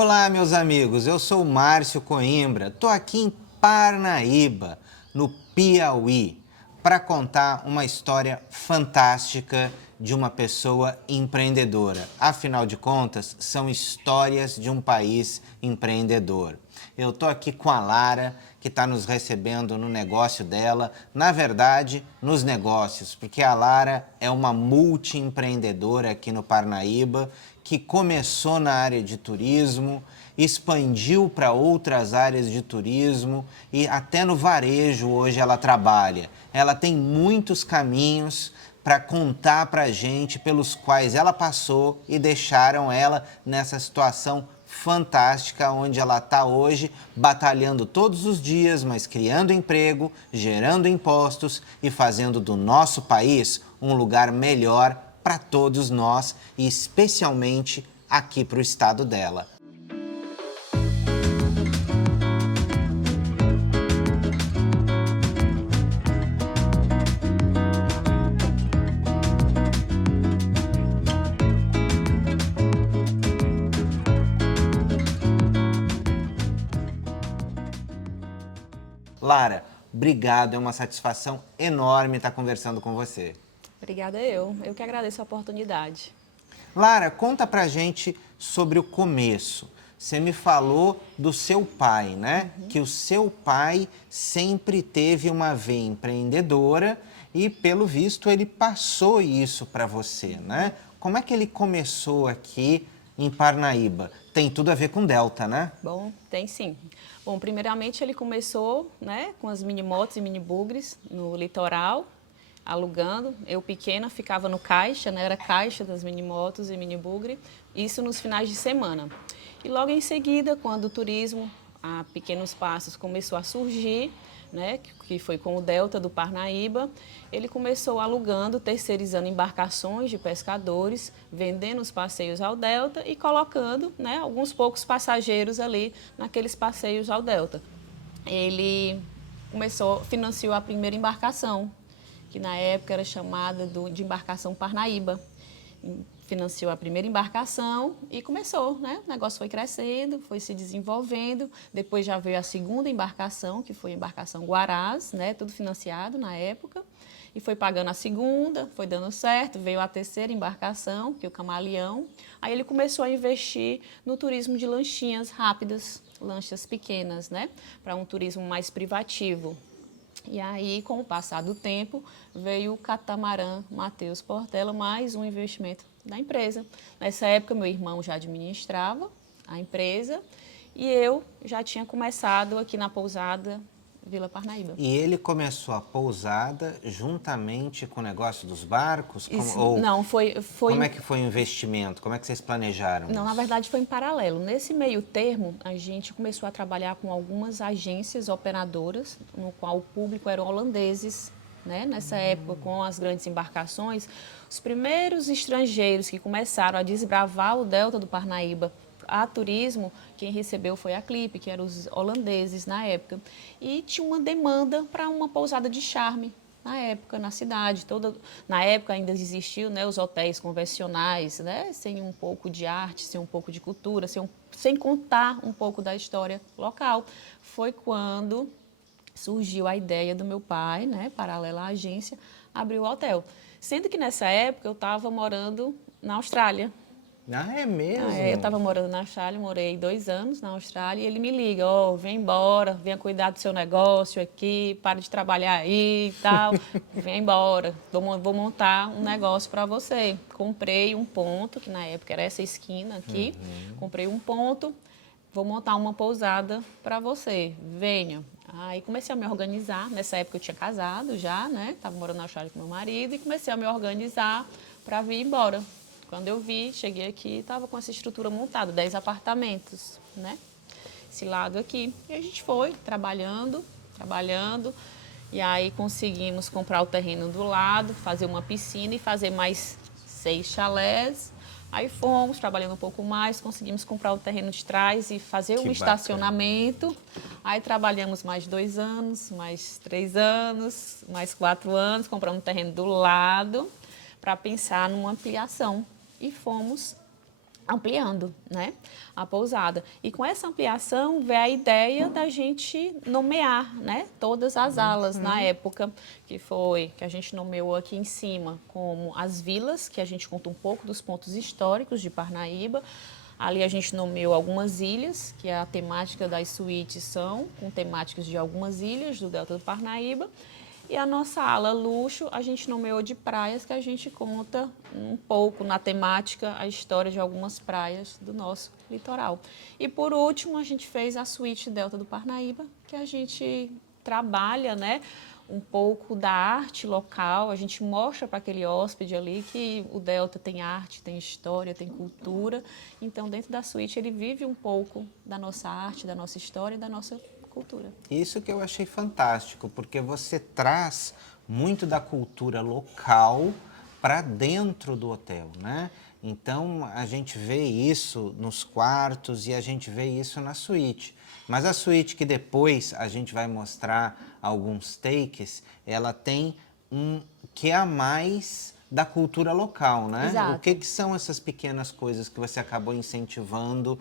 Olá, meus amigos, eu sou o Márcio Coimbra, estou aqui em Parnaíba, no Piauí, para contar uma história fantástica de uma pessoa empreendedora. Afinal de contas, são histórias de um país empreendedor. Eu estou aqui com a Lara, que está nos recebendo no negócio dela, na verdade, nos negócios, porque a Lara é uma multiempreendedora aqui no Parnaíba, que começou na área de turismo, expandiu para outras áreas de turismo e até no varejo hoje ela trabalha. Ela tem muitos caminhos para contar para a gente pelos quais ela passou e deixaram ela nessa situação fantástica onde ela está hoje, batalhando todos os dias, mas criando emprego, gerando impostos e fazendo do nosso país um lugar melhor para todos nós e especialmente aqui para o estado dela. Lara, obrigado, é uma satisfação enorme estar conversando com você. Obrigada eu que agradeço a oportunidade. Lara, conta pra gente sobre o começo. Você me falou do seu pai, né? Que o seu pai sempre teve uma veia empreendedora e, pelo visto, ele passou isso para você, né? Como é que ele começou aqui em Parnaíba? Tem tudo a ver com Delta, né? Bom, tem sim. Bom, primeiramente ele começou, né, com as mini motos e mini bugres no litoral, alugando. Eu pequena ficava no caixa, né, era caixa das mini motos e mini bugre, isso nos finais de semana. E logo em seguida, quando o turismo a pequenos passos começou a surgir, né, que foi com o Delta do Parnaíba, ele começou alugando, terceirizando embarcações de pescadores, vendendo os passeios ao Delta e colocando, né, alguns poucos passageiros ali naqueles passeios ao Delta. Ele financiou a primeira embarcação, que na época era chamada de embarcação Parnaíba. Financiou a primeira embarcação e começou, né? O negócio foi crescendo, foi se desenvolvendo. Depois já veio a segunda embarcação, que foi a embarcação Guarás, né? Tudo financiado na época. E foi pagando a segunda, foi dando certo. Veio a terceira embarcação, que é o Camaleão. Aí ele começou a investir no turismo de lanchinhas rápidas, lanchas pequenas, né? Para um turismo mais privativo. E aí, com o passar do tempo, veio o catamarã Matheus Portela, mais um investimento da empresa. Nessa época, meu irmão já administrava a empresa e eu já tinha começado aqui na pousada Vila Parnaíba. E ele começou a pousada juntamente com o negócio dos barcos? Não, Como é que foi o investimento? Como é que vocês planejaram Não, na isso? verdade foi em paralelo. Nesse meio termo, a gente começou a trabalhar com algumas agências operadoras, no qual o público eram holandeses, né? Nessa época, com as grandes embarcações, os primeiros estrangeiros que começaram a desbravar o delta do Parnaíba a turismo, quem recebeu foi a Clipe, que eram os holandeses na época. E tinha uma demanda para uma pousada de charme na época, na cidade. Na época ainda existiam, né, os hotéis convencionais, né, sem um pouco de arte, sem um pouco de cultura, sem contar um pouco da história local. Foi quando surgiu a ideia do meu pai, né, paralela à agência, abrir o hotel. Sendo que nessa época eu estava morando na Austrália. Ah, é mesmo? Eu estava morando na Austrália, morei 2 anos na Austrália, e ele me liga, vem embora, venha cuidar do seu negócio aqui, para de trabalhar aí e tal, vem embora, vou montar um negócio para você. Comprei um ponto, que na época era essa esquina aqui, comprei um ponto, vou montar uma pousada para você, venha. Aí comecei a me organizar, nessa época eu tinha casado já, né, estava morando na Austrália com meu marido, e comecei a me organizar para vir embora. Quando eu vi, cheguei aqui, estava com essa estrutura montada, 10 apartamentos, né? Esse lado aqui. E a gente foi trabalhando, e aí conseguimos comprar o terreno do lado, fazer uma piscina e fazer mais 6 chalés. Aí fomos trabalhando um pouco mais, conseguimos comprar o terreno de trás e fazer um estacionamento. Aí trabalhamos mais 2 anos, mais 3 anos, mais 4 anos, compramos um terreno do lado para pensar numa ampliação. E fomos ampliando, né, a pousada. E com essa ampliação veio a ideia da gente nomear, né, todas as alas na época, que a gente nomeou aqui em cima como as vilas, que a gente conta um pouco dos pontos históricos de Parnaíba. Ali a gente nomeou algumas ilhas, que a temática das suítes são com temáticas de algumas ilhas do Delta do Parnaíba. E a nossa ala luxo, a gente nomeou de praias, que a gente conta um pouco na temática a história de algumas praias do nosso litoral. E por último, a gente fez a suíte Delta do Parnaíba, que a gente trabalha, né, um pouco da arte local, a gente mostra para aquele hóspede ali que o Delta tem arte, tem história, tem cultura. Então, dentro da suíte, ele vive um pouco da nossa arte, da nossa história e da nossa cultura. Isso que eu achei fantástico, porque você traz muito da cultura local para dentro do hotel, né? Então, a gente vê isso nos quartos e a gente vê isso na suíte. Mas a suíte que depois a gente vai mostrar alguns takes, ela tem um que a mais da cultura local, né? Exato. O que são essas pequenas coisas que você acabou incentivando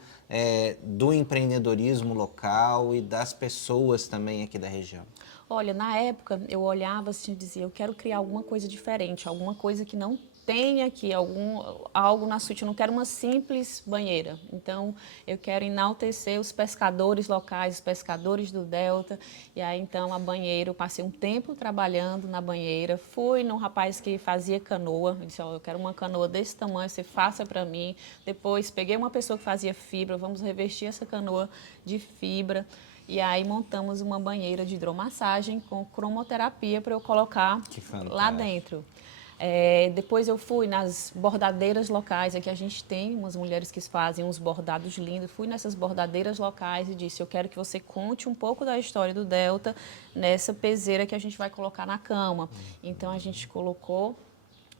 do empreendedorismo local e das pessoas também aqui da região? Olha, na época eu olhava assim e dizia, eu quero criar alguma coisa diferente, alguma coisa que não tem aqui, algo na suíte. Eu não quero uma simples banheira. Então, eu quero enaltecer os pescadores locais, os pescadores do Delta. E aí, então, a banheira, eu passei um tempo trabalhando na banheira. Fui num rapaz que fazia canoa. Eu disse, eu quero uma canoa desse tamanho, você faça para mim. Depois, peguei uma pessoa que fazia fibra, vamos revestir essa canoa de fibra. E aí montamos uma banheira de hidromassagem com cromoterapia para eu colocar lá dentro. Depois eu fui nas bordadeiras locais, aqui a gente tem umas mulheres que fazem uns bordados lindos. Fui nessas bordadeiras locais e disse, eu quero que você conte um pouco da história do Delta nessa peseira que a gente vai colocar na cama. Então a gente colocou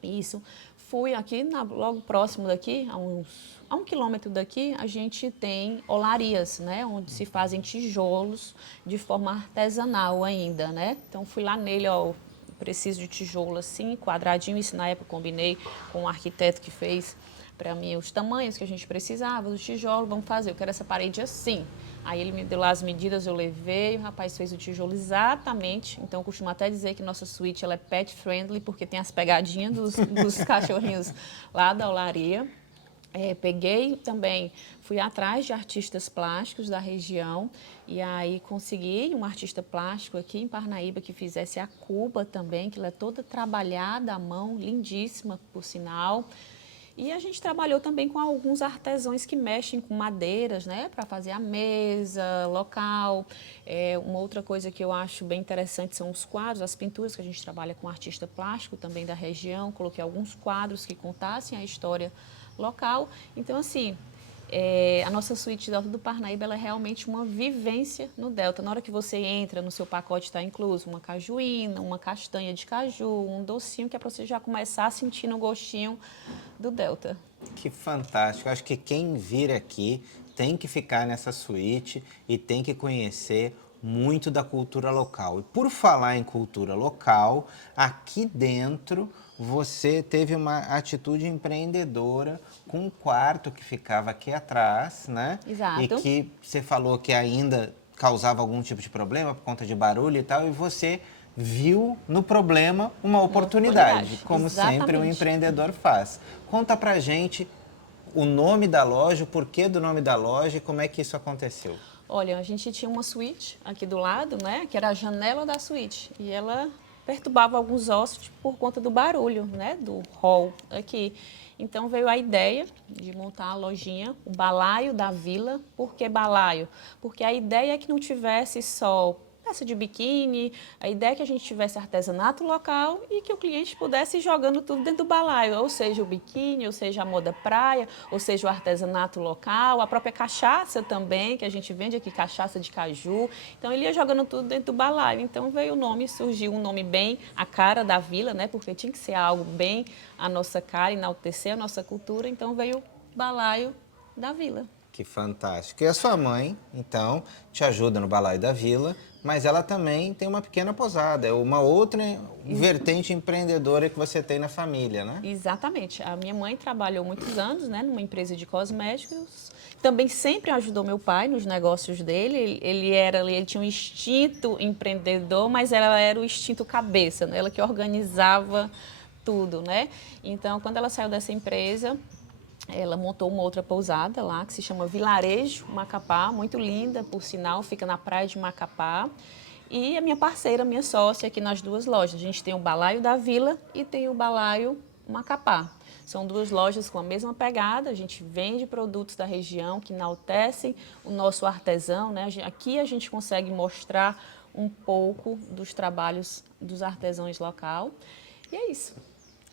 isso. Fui aqui, logo próximo daqui, a um quilômetro daqui, a gente tem olarias, né? Onde se fazem tijolos de forma artesanal ainda, né? Então, fui lá nele, ó, preciso de tijolo assim, quadradinho. Isso na época combinei com um arquiteto que fez para mim os tamanhos que a gente precisava, do tijolo, vamos fazer, eu quero essa parede assim. Aí ele me deu lá as medidas, eu levei, o rapaz fez o tijolo exatamente. Então, eu costumo até dizer que nossa suíte ela é pet friendly, porque tem as pegadinhas dos cachorrinhos lá da olaria. Peguei também, fui atrás de artistas plásticos da região e aí consegui um artista plástico aqui em Parnaíba que fizesse a cuba também, que ela é toda trabalhada à mão, lindíssima, por sinal. E a gente trabalhou também com alguns artesãos que mexem com madeiras, né, para fazer a mesa local. Uma outra coisa que eu acho bem interessante são os quadros, as pinturas, que a gente trabalha com artista plástico também da região. Coloquei alguns quadros que contassem a história local. Então, assim, a nossa suíte Delta do Parnaíba ela é realmente uma vivência no Delta. Na hora que você entra, no seu pacote está incluso uma cajuína, uma castanha de caju, um docinho, que é para você já começar a sentir no gostinho do Delta. Que fantástico. Acho que quem vir aqui tem que ficar nessa suíte e tem que conhecer muito da cultura local. E por falar em cultura local, aqui dentro você teve uma atitude empreendedora com um quarto que ficava aqui atrás, né? Exato. E que você falou que ainda causava algum tipo de problema por conta de barulho e tal, e você viu no problema uma oportunidade, como Exatamente. sempre um empreendedor faz. Conta pra gente o nome da loja, o porquê do nome da loja e como é que isso aconteceu. Olha, a gente tinha uma suíte aqui do lado, né, que era a janela da suíte, e ela perturbava alguns hóspedes por conta do barulho, né, do hall aqui. Então veio a ideia de montar a lojinha, o Balaio da Vila. Por que balaio? Porque a ideia é que não tivesse só peça de biquíni, a ideia é que a gente tivesse artesanato local e que o cliente pudesse ir jogando tudo dentro do balaio, ou seja, o biquíni, ou seja, a moda praia, ou seja, o artesanato local, a própria cachaça também, que a gente vende aqui, cachaça de caju. Então, ele ia jogando tudo dentro do balaio. Então, veio o nome, surgiu um nome bem a cara da vila, né? Porque tinha que ser algo bem a nossa cara, enaltecer a nossa cultura. Então, veio o Balaio da Vila. Que fantástico. E a sua mãe, então, te ajuda no Balaio da Vila, mas ela também tem uma pequena pousada, é uma outra vertente empreendedora que você tem na família, né? Exatamente. A minha mãe trabalhou muitos anos, né, numa empresa de cosméticos. Também sempre ajudou meu pai nos negócios dele. Ele tinha um instinto empreendedor, mas ela era o instinto cabeça, né? Ela que organizava tudo, né? Então, quando ela saiu dessa empresa, ela montou uma outra pousada lá, que se chama Vilarejo Macapá, muito linda, por sinal, fica na praia de Macapá. E a minha parceira, minha sócia, aqui nas duas lojas. A gente tem o Balaio da Vila e tem o Balaio Macapá. São duas lojas com a mesma pegada, a gente vende produtos da região que enaltecem o nosso artesão, né? Aqui a gente consegue mostrar um pouco dos trabalhos dos artesãos local. E é isso.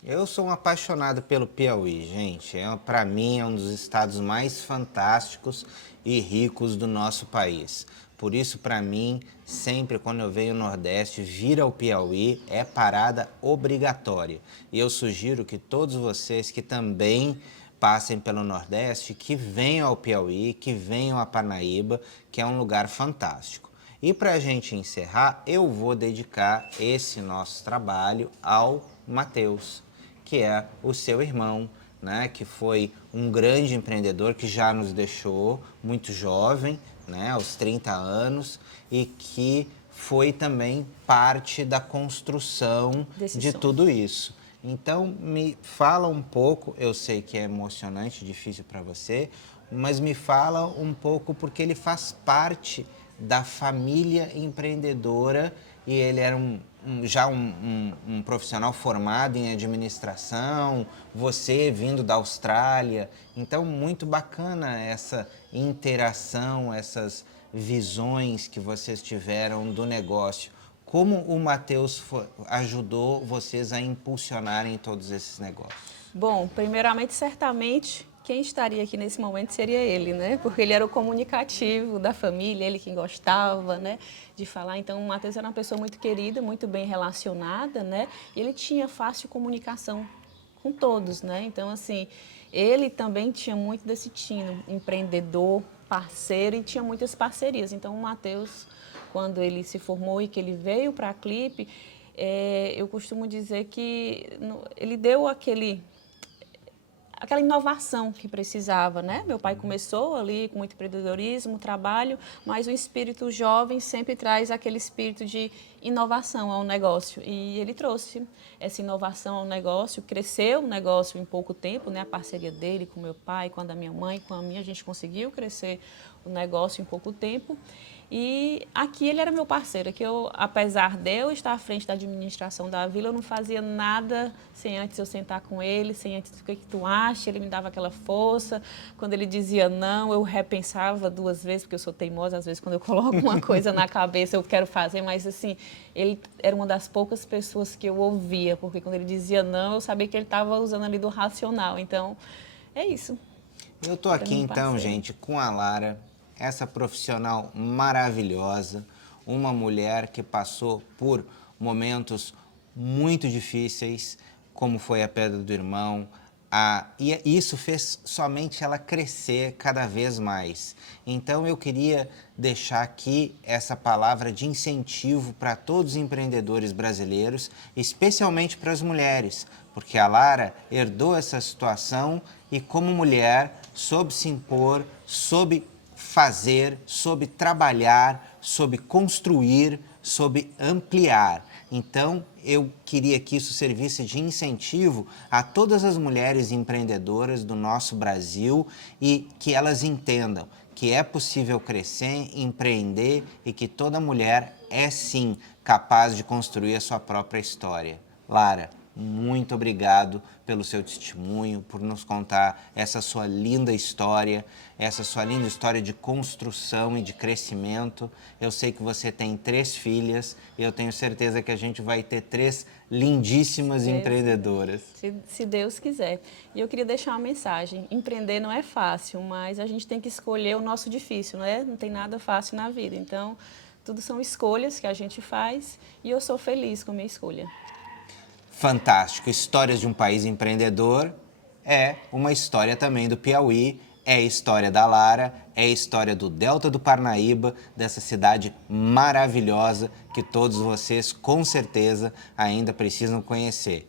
Eu sou um apaixonado pelo Piauí, gente. Para mim, é um dos estados mais fantásticos e ricos do nosso país. Por isso, para mim, sempre quando eu venho no Nordeste, vir ao Piauí é parada obrigatória. E eu sugiro que todos vocês que também passem pelo Nordeste, que venham ao Piauí, que venham a Parnaíba, que é um lugar fantástico. E para a gente encerrar, eu vou dedicar esse nosso trabalho ao Matheus, que é o seu irmão, né, que foi um grande empreendedor que já nos deixou muito jovem, né, aos 30 anos, e que foi também parte da construção de tudo isso. Então, me fala um pouco, eu sei que é emocionante, difícil para você, mas me fala um pouco porque ele faz parte da família empreendedora e ele era já um profissional formado em administração, você vindo da Austrália. Então, muito bacana essa interação, essas visões que vocês tiveram do negócio. Como o Matheus ajudou vocês a impulsionarem todos esses negócios? Bom, primeiramente, certamente, quem estaria aqui nesse momento seria ele, né? Porque ele era o comunicativo da família, ele quem gostava, né, de falar. Então, o Matheus era uma pessoa muito querida, muito bem relacionada, né? E ele tinha fácil comunicação com todos, né? Então, assim, ele também tinha muito desse tino empreendedor, parceiro, e tinha muitas parcerias. Então, o Matheus, quando ele se formou e que ele veio para a Clipe, eu costumo dizer que ele deu aquela inovação que precisava, né? Meu pai começou ali com muito empreendedorismo, trabalho, mas o espírito jovem sempre traz aquele espírito de inovação ao negócio. E ele trouxe essa inovação ao negócio, cresceu o negócio em pouco tempo, né? A parceria dele com meu pai, com a da minha mãe, com a minha, a gente conseguiu crescer o negócio em pouco tempo. E aqui ele era meu parceiro, que eu, apesar de eu estar à frente da administração da vila, eu não fazia nada sem antes eu sentar com ele, sem antes o que tu acha, ele me dava aquela força. Quando ele dizia não, eu repensava duas vezes, porque eu sou teimosa, às vezes quando eu coloco uma coisa na cabeça eu quero fazer, mas assim, ele era uma das poucas pessoas que eu ouvia, porque quando ele dizia não, eu sabia que ele estava usando ali do racional. Então, é isso. Eu tô aqui então, gente, com a Lara, essa profissional maravilhosa, uma mulher que passou por momentos muito difíceis, como foi a perda do irmão, e isso fez somente ela crescer cada vez mais. Então eu queria deixar aqui essa palavra de incentivo para todos os empreendedores brasileiros, especialmente para as mulheres, porque a Lara herdou essa situação e como mulher soube se impor, soube fazer, soube trabalhar, soube construir, soube ampliar. Então, eu queria que isso servisse de incentivo a todas as mulheres empreendedoras do nosso Brasil e que elas entendam que é possível crescer, empreender e que toda mulher é sim capaz de construir a sua própria história. Lara, muito obrigado pelo seu testemunho, por nos contar essa sua linda história de construção e de crescimento. Eu sei que você tem 3 filhas e eu tenho certeza que a gente vai ter 3 lindíssimas empreendedoras. Se Deus quiser. E eu queria deixar uma mensagem. Empreender não é fácil, mas a gente tem que escolher o nosso difícil, não é? Não tem nada fácil na vida. Então, tudo são escolhas que a gente faz e eu sou feliz com a minha escolha. Fantástico. Histórias de um país empreendedor é uma história também do Piauí. É a história da Lara, é a história do Delta do Parnaíba, dessa cidade maravilhosa que todos vocês, com certeza, ainda precisam conhecer.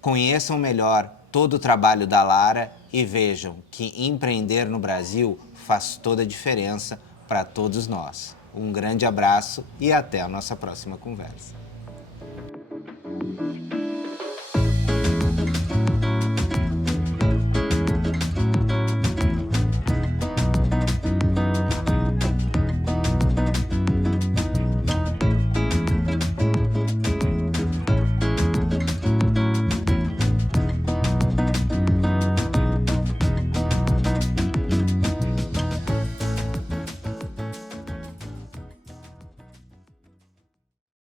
Conheçam melhor todo o trabalho da Lara e vejam que empreender no Brasil faz toda a diferença para todos nós. Um grande abraço e até a nossa próxima conversa.